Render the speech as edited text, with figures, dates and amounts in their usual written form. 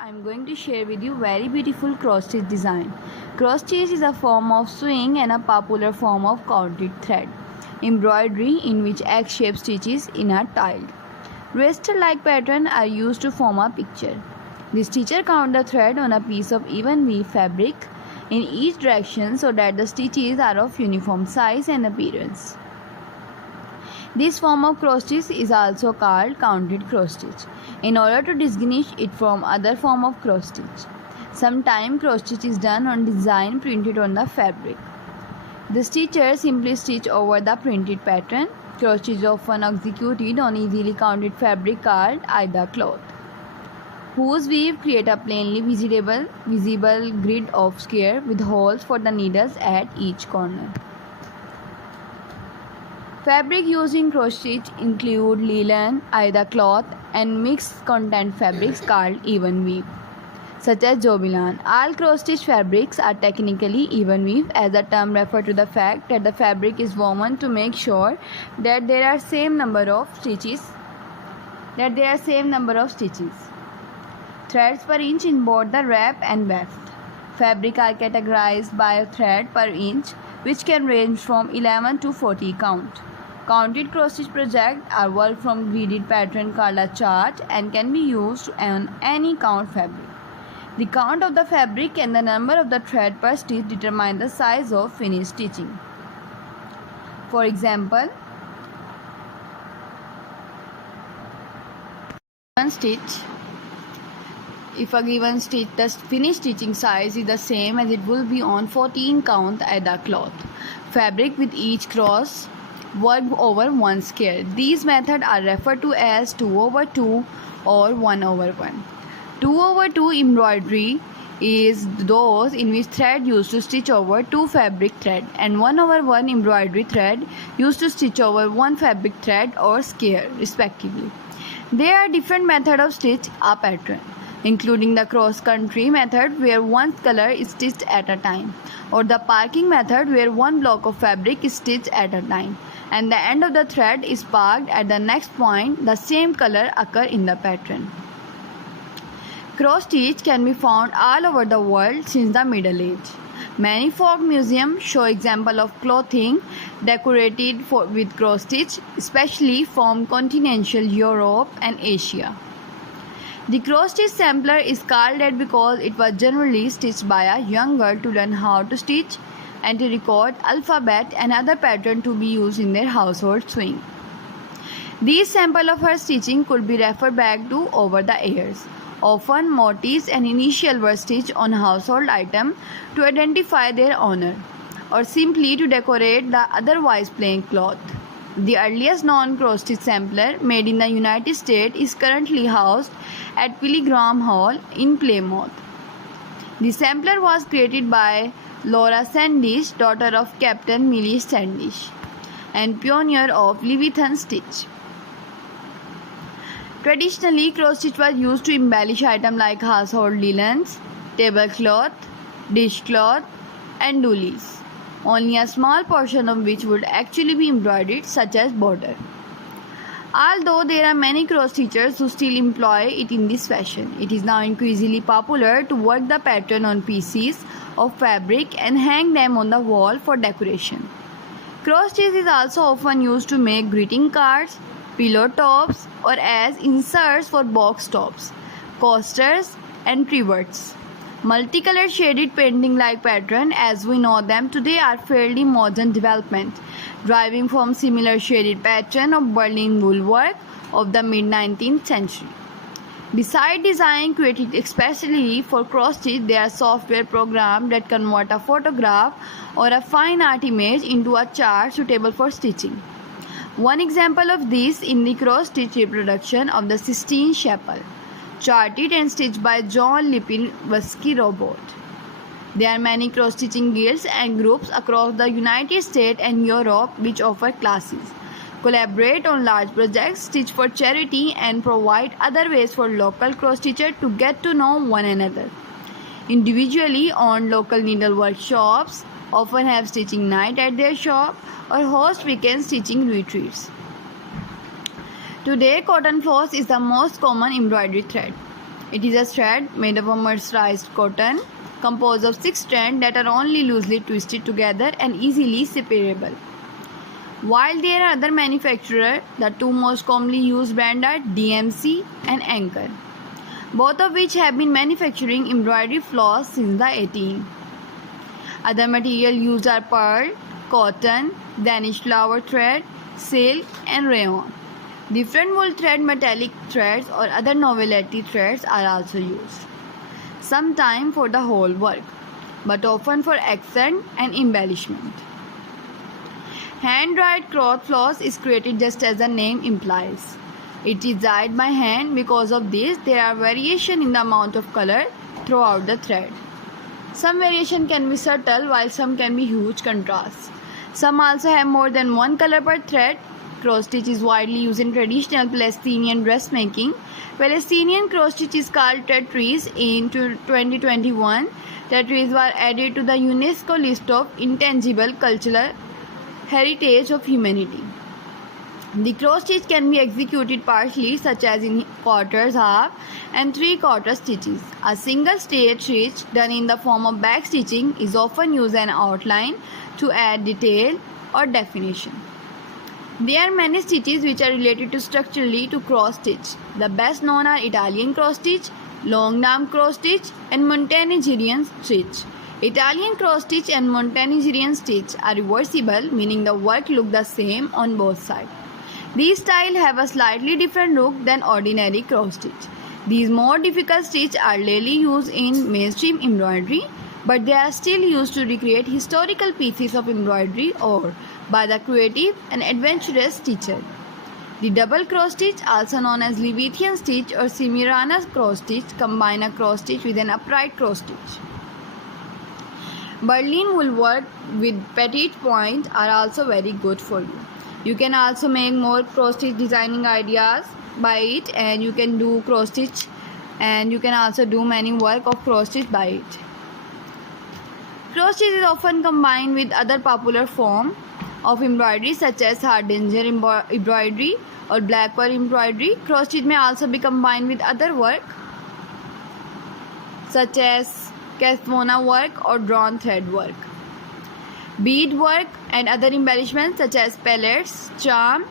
I'm going to share with you very beautiful cross stitch design. Cross stitch is a form of sewing and a popular form of counted thread embroidery in which egg-shaped stitches in are tiled. Raster-like patterns are used to form a picture. The stitcher count the thread on a piece of even weave fabric in each direction so that the stitches are of uniform size and appearance. This form of cross stitch is also called counted cross stitch in order to distinguish it from other form of cross stitch. Sometimes cross stitch is done on design printed on the fabric. The stitcher simply stitch over the printed pattern. Cross stitch is often executed on easily counted fabric called aida cloth, whose weave create a plainly visible grid of square with holes for the needles at each corner. Fabric used in cross stitch include linen, aida cloth, and mixed content fabrics called even weave, such as jobilan. All cross stitch fabrics are technically even weave, as the term refers to the fact that the fabric is woven to make sure that there are same number of stitches. Threads per inch in both the wrap and weft. Fabric are categorized by a thread per inch, which can range from 11 to 40 count. Counted cross stitch projects are worked from gridded pattern called a chart and can be used on any count fabric. The count of the fabric and the number of the thread per stitch determine the size of finished stitching. For example, if a given stitch, the finished stitching size is the same as it will be on 14 count aida cloth fabric with each cross worked over one square. These methods are referred to as 2/2 or 1/1. 2/2 embroidery is those in which thread used to stitch over two fabric thread, and 1/1 embroidery thread used to stitch over one fabric thread or square respectively. There are different methods of stitch a pattern, including the cross-country method where one color is stitched at a time, or the parking method where one block of fabric is stitched at a time, and the end of the thread is parked at the next point the same color occur in the pattern. Cross stitch can be found all over the world since the Middle Age. Many folk museums show examples of clothing decorated with cross stitch, especially from continental Europe and Asia. The cross stitch sampler is called that because it was generally stitched by a young girl to learn how to stitch and to record alphabet and other patterns to be used in their household sewing. These samples of her stitching could be referred back to over the years. Often motifs and initials were stitched on household items to identify their owner, or simply to decorate the otherwise plain cloth. The earliest known cross stitch sampler made in the United States is currently housed at Pilgrim Hall in Plymouth. The sampler was created by Laura Sandish, daughter of Captain Millie Sandish, and pioneer of Leviathan stitch. Traditionally, cross stitch was used to embellish items like household linens, tablecloth, dishcloth, and doilies, only a small portion of which would actually be embroidered, such as border. Although there are many cross stitchers who still employ it in this fashion, it is now increasingly popular to work the pattern on pieces of fabric and hang them on the wall for decoration. Cross stitch is also often used to make greeting cards, pillow tops, or as inserts for box tops, coasters, and trivets. Multicolored shaded painting-like patterns, as we know them today, are fairly modern development, deriving from similar shaded pattern of Berlin wool work of the mid-19th century. Besides design created especially for cross stitch, there are software programs that convert a photograph or a fine art image into a chart suitable for stitching. One example of this in the cross stitch reproduction of the Sistine Chapel, charted and stitched by John Lipinski Robot. There are many cross stitching guilds and groups across the United States and Europe which offer classes, collaborate on large projects, stitch for charity, and provide other ways for local cross stitchers to get to know one another. Individually owned local needlework shops often have stitching night at their shop or host weekend stitching retreats. Today, cotton floss is the most common embroidery thread. It is a thread made of a mercerized cotton composed of 6 strands that are only loosely twisted together and easily separable. While there are other manufacturers, the two most commonly used brands are DMC and Anchor, both of which have been manufacturing embroidery floss since the 18th. Other material used are pearl, cotton, Danish flower thread, silk, and rayon. Different wool thread, metallic threads, or other novelty threads are also used, sometimes for the whole work, but often for accent and embellishment. Hand-dyed cloth floss is created just as the name implies. It is dyed by hand. Because of this, there are variations in the amount of color throughout the thread. Some variation can be subtle, while some can be huge contrasts. Some also have more than one color per thread. Cross stitch is widely used in traditional Palestinian dressmaking. Palestinian cross stitch is called Tetris. In 2021, Tetris were added to the UNESCO list of intangible cultural heritage of humanity. The cross stitch can be executed partially, such as in quarters, half, and 3/4 stitches. A single straight stitch done in the form of back stitching is often used as an outline to add detail or definition. There are many stitches which are related to structurally to cross stitch. The best known are Italian cross stitch, long arm cross stitch, and Montenegrin stitch. Italian cross stitch and Montenegrin stitch are reversible, meaning the work looks the same on both sides. These styles have a slightly different look than ordinary cross stitch. These more difficult stitches are rarely used in mainstream embroidery, but they are still used to recreate historical pieces of embroidery or by the creative and adventurous stitcher. The double cross stitch, also known as Levitian stitch or Semiramis cross stitch, combine a cross stitch with an upright cross stitch. Berlin wool work with petite point are also very good for you. You can also make more cross stitch designing ideas by it, and you can do cross stitch, and you can also do many work of cross stitch by it. Cross stitch is often combined with other popular form of embroidery such as hardanger embroidery or black pearl embroidery. Cross stitch may also be combined with other work such as Cathvona work or drawn thread work, bead work, and other embellishments such as pellets, charm,